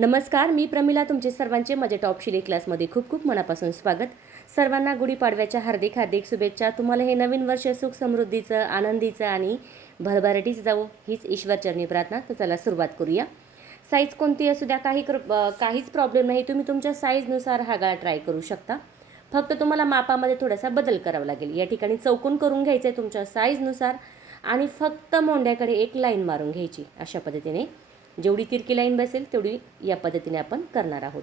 नमस्कार मी प्रमिला तुमचे सर्वांचे माझ्या टॉप शिले क्लासमध्ये खूप खूप मनापासून स्वागत. सर्वांना गुढीपाडव्याच्या हार्दिक हार्दिक शुभेच्छा. तुम्हाला हे नवीन वर्ष सुख समृद्धीचं आनंदीचं आणि भरभराटीच जाऊ हीच ईश्वरचरणी प्रार्थना. तर चला सुरुवात करूया. साईज कोणती असू द्या काही कर काहीच प्रॉब्लेम नाही. तुम्ही तुमच्या साईजनुसार हा गळा ट्राय करू शकता. फक्त तुम्हाला मापामध्ये थोडासा बदल करावा लागेल. या ठिकाणी चौकून करून घ्यायचं आहे तुमच्या साईजनुसार आणि फक्त मोंड्याकडे एक लाईन मारून घ्यायची. अशा पद्धतीने जेवढी तिरकी लाईन बसेल तेवढी या पद्धतीने आपण करणार आहोत.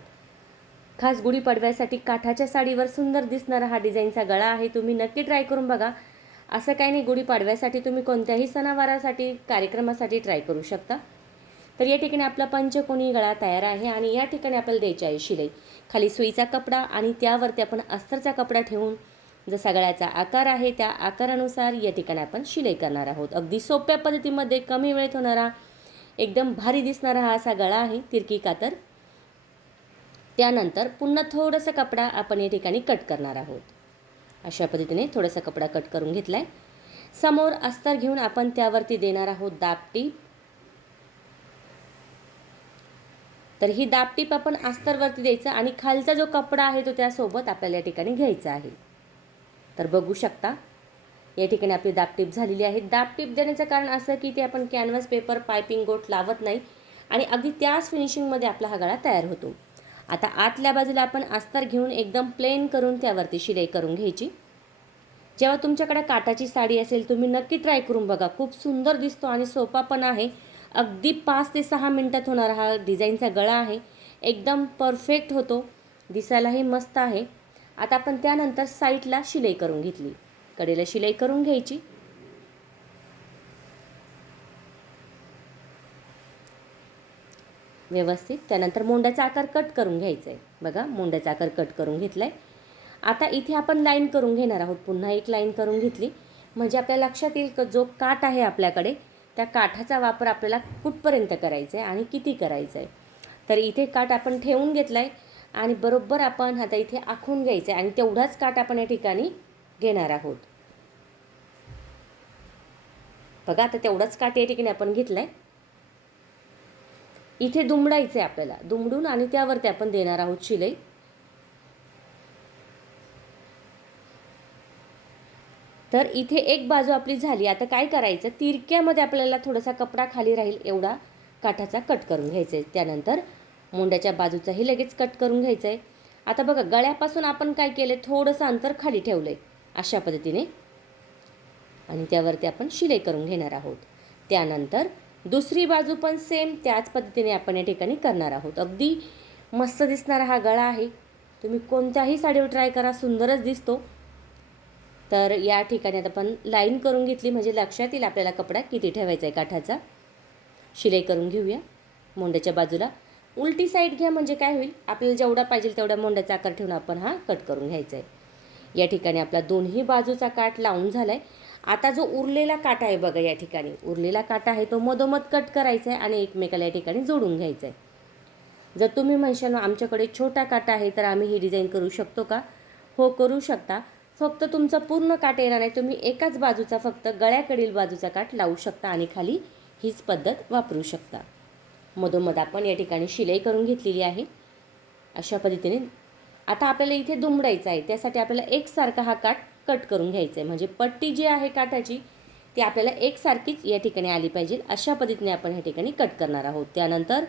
खास गुढीपाडव्यासाठी काठाच्या साडीवर सुंदर दिसणारा हा डिझाईनचा गळा आहे तुम्ही नक्की ट्राय करून बघा. असं काही नाही गुढीपाडव्यासाठी तुम्ही कोणत्याही सणावारासाठी कार्यक्रमासाठी ट्राय करू शकता. तर या ठिकाणी आपला पंचकोणी गळा तयार आहे आणि या ठिकाणी आपल्याला द्यायची आहे शिलाई. खाली सुईचा कपडा आणि त्यावरती आपण अस्तरचा कपडा ठेवून जसा गळ्याचा आकार आहे त्या आकारानुसार या ठिकाणी आपण शिलाई करणार आहोत. अगदी सोप्या पद्धतीमध्ये कमी वेळेत होणारा एकदम भारी दिसणारा हा असा गळा आहे तिरकी कातर. त्यानंतर पुन्हा थोडंसं कपडा आपण या ठिकाणी कट करणार आहोत. अशा पद्धतीने थोडासा कपडा कट करून घेतला आहे समोर अस्तर घेऊन आपण त्यावरती देणार आहोत दापटीप तर ही दापटीप आपण अस्तरवरती द्यायचं आणि खालचा जो कपडा आहे तो त्यासोबत आपल्याला या ठिकाणी घ्यायचा आहे. तर बघू शकता या ठिकाणी आपली दाबटीप झालेली आहे. दाबटीप देण्याचं कारण असं की ते आपण कॅनव्हास पेपर पायपिंग गोट लावत नाही आणि अगदी त्याच फिनिशिंगमध्ये आपला हा गळा तयार होतो. आता आतल्या बाजूला आपण अस्तर घेऊन एकदम प्लेन करून त्यावरती शिलाई करून घ्यायची. जेव्हा तुमच्याकडे काटाची साडी असेल तुम्ही नक्की ट्राय करून बघा. खूप सुंदर दिसतो आणि सोपा पण आहे. अगदी पाच ते सहा मिनटात होणारा हा डिझाईनचा गळा आहे. एकदम परफेक्ट होतो. दिसायलाही मस्त आहे. आता आपण त्यानंतर साईडला शिलाई करून घेतली. कडेला शिलाई करून घ्यायची. व्यवस्थित. त्यानंतर मोंड्याचा आकार कट करून घ्यायचा आहे बघा मोंड्याचा आकार कट करून घेतला आहे आता इथे आपण लाईन करून घेणार आहोत. पुन्हा एक लाईन करून घेतली. म्हणजे आपल्या लक्षात येईल का जो काठ आहे आपल्याकडे त्या काठाचा वापर आपल्याला कुठपर्यंत करायचा आहे आणि किती करायचा आहे तर इथे काठ आपण ठेवून घेतला आहे आणि बरोबर आपण आता इथे आखून घ्यायचं आहे आणि तेवढाच काठ आपण या ठिकाणी घेणार आहोत. बघा आता तेवढाच काठ या ठिकाणी आपण घेतला आहे इथे दुमडायचं आहे आपल्याला. दुमडून आणि त्यावरती आपण देणार आहोत शिलाई. तर इथे एक बाजू आपली झाली. आता काय करायचं? तिरक्यामध्ये आपल्याला थोडासा कपडा खाली राहील एवढा काठाचा कट करून घ्यायचा आहे त्यानंतर मुंड्याच्या बाजूचाही लगेच कट करून घ्यायचं आहे आता बघा गळ्यापासून आपण काय केलं थोडंसं अंतर खाली ठेवलं आहे अशा पद्धतीने. आणि त्यावरती आपण शिलाई करून घेणार आहोत. त्यानंतर दुसरी बाजू पण सेम त्याच पद्धतीने आपण या ठिकाणी करणार आहोत. अगदी मस्त दिसणारा हा गळा आहे. तुम्ही कोणत्याही साडीवर ट्राय करा सुंदरच दिसतो. तर या ठिकाणी आता आपण लाईन करून घेतली म्हणजे लक्षात येईल आपल्याला कपडा किती ठेवायचा आहे काठाचा. शिलाई करून घेऊया. मोंड्याच्या बाजूला. उलटी साईड घ्या म्हणजे काय होईल? आपल्याला जेवढा पाहिजे तेवढा मोंड्याचा आकार ठेवून आपण हा कट करून घ्यायचा आहे. या ठिकाणी आपला दोन्ही बाजूचा काठ लावून झाला आहे आता जो उरलेला काटा आहे बघा या ठिकाणी. उरलेला काटा आहे तो मधोमध कट करायचा आहे आणि एकमेकाला या ठिकाणी जोडून घ्यायचा आहे जर तुम्ही म्हणशाल आमच्याकडे छोटा काटा आहे तर आम्ही ही डिझाईन करू शकतो का? हो करू शकता. फक्त तुमचा पूर्ण काट येणार नाही. तुम्ही एकाच बाजूचा फक्त गळ्याकडील बाजूचा काठ लावू शकता आणि खाली हीच पद्धत वापरू शकता. मधोमध आपण या ठिकाणी शिलाई करून घेतलेली आहे. अशा पद्धतीने आता आपल्याला इथे दुमडायचं आहे. त्यासाठी आपल्याला एकसारखा हा काठ कट करून घ्यायचा आहे. म्हणजे पट्टी जी आहे काठाची ती आपल्याला एकसारखीच या ठिकाणी आली पाहिजे. अशा पद्धतीने आपण ह्या ठिकाणी कट करणार आहोत. त्यानंतर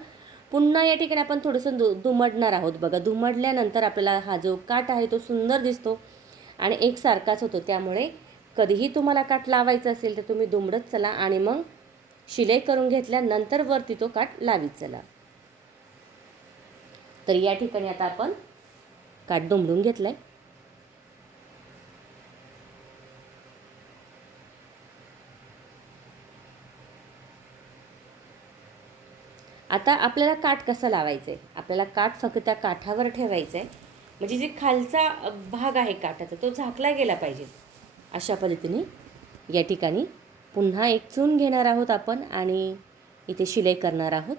पुन्हा या ठिकाणी आपण थोडंसं दु दुमडणार आहोत. बघा दुमडल्यानंतर आपल्याला हा जो काठ आहे तो सुंदर दिसतो आणि एकसारखाच होतो. त्यामुळे कधीही तुम्हाला काठ लावायचा असेल तर तुम्ही दुमडत चला आणि मग शिलाई करून घेतल्यानंतर वरती तो काठ लावीत चला. तर या ठिकाणी आता आपण काठ घेतला आहे आता आपल्याला काठ कसं लावायचं आहे आपल्याला काठ फक्त त्या काठावर ठेवायचं आहे म्हणजे जे खालचा भाग आहे काठाचा तो झाकला गेला पाहिजे. अशा पद्धतीने या ठिकाणी पुन्हा एक चून घेणार आहोत आपण आणि इथे शिलाई करणार आहोत.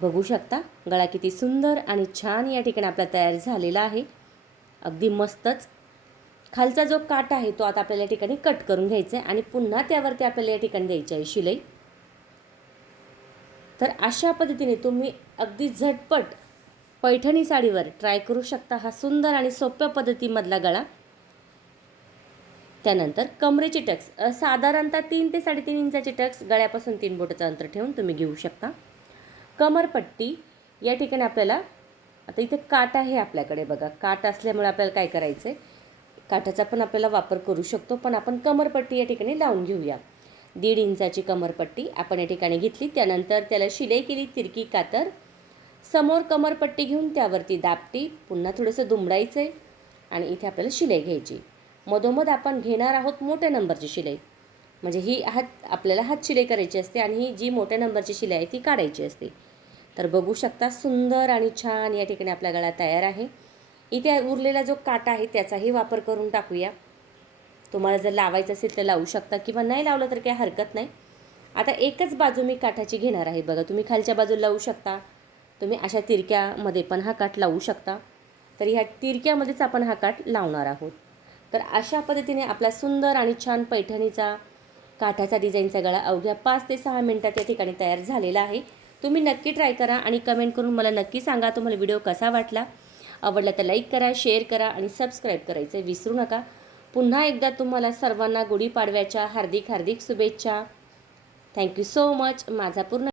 बघू शकता. गळा किती सुंदर आणि छान या ठिकाणी आपला तयार झालेला आहे. अगदी मस्तच. खालचा जो काट आहे तो आता आपल्याला या ठिकाणी कट करून घ्यायचा आहे आणि पुन्हा त्यावरती आपल्याला या ठिकाणी द्यायची आहे शिलाई. तर अशा पद्धतीने तुम्ही अगदी झटपट पैठणी साडीवर ट्राय करू शकता हा सुंदर आणि सोप्या पद्धतीमधला गळा. त्यानंतर कमरेची टक्स साधारणतः तीन ते साडेतीन इंचाची टक्स गळ्यापासून तीन बोटाचं अंतर ठेवून तुम्ही घेऊ शकता. कमरपट्टी या ठिकाणी आपल्याला आता इथे काट आहे आपल्याकडे बघा. काट असल्यामुळे आपल्याला काय करायचं आहे काठाचा पण आपल्याला वापर करू शकतो पण आपण कमरपट्टी या ठिकाणी लावून घेऊया. दीड इंचाची कमरपट्टी आपण या ठिकाणी घेतली. त्यानंतर त्याला शिलाई केली तिरकी कातर. समोर कमरपट्टी घेऊन त्यावरती दापटी. पुन्हा थोडंसं दुमडायचं आहे आणि इथे आपल्याला शिलाई घ्यायची. मधोमध आपण घेणार आहोत मोठ्या नंबरची शिलाई. म्हणजे ही हात आपल्याला हात शिलाई करायची असते आणि ही जी मोठ्या नंबरची शिलाई आहे ती काढायची असते. तर बघू शकता सुंदर आणि छान या ठिकाणी आपला गळा तयार आहे. इथे उरलेला जो काटा आहे त्याचाही वापर करून टाकूया. तुम्हाला जर लावायचं असेल तर लावू शकता किंवा नाही लावलं तर काही हरकत नाही. आता एकच बाजू मी काठाची घेणार आहे बघा. तुम्ही खालच्या बाजूला लावू शकता. तुम्ही अशा तिरक्यामध्ये पण हा काठ लावू शकता. तर ह्या तिरक्यामध्येच आपण हा काठ लावणार आहोत. तर अशा पद्धतीने आपला सुंदर आणि छान पैठणीचा काठाचा डिझाईनचा गळा अवघ्या पाच ते सहा मिनटात या ठिकाणी तयार झालेला आहे. तुम्ही नक्की ट्राय करा आणि कमेंट करून मला नक्की सांगा तुम्हाला व्हिडिओ कसा वाटला. आवडला तर लाईक करा शेअर करा आणि सबस्क्राईब करायचं विसरू नका. पुन्हा एकदा तुम्हाला सर्वांना गुढीपाडव्याच्या हार्दिक हार्दिक शुभेच्छा. थँक्यू सो मच माझा पूर्ण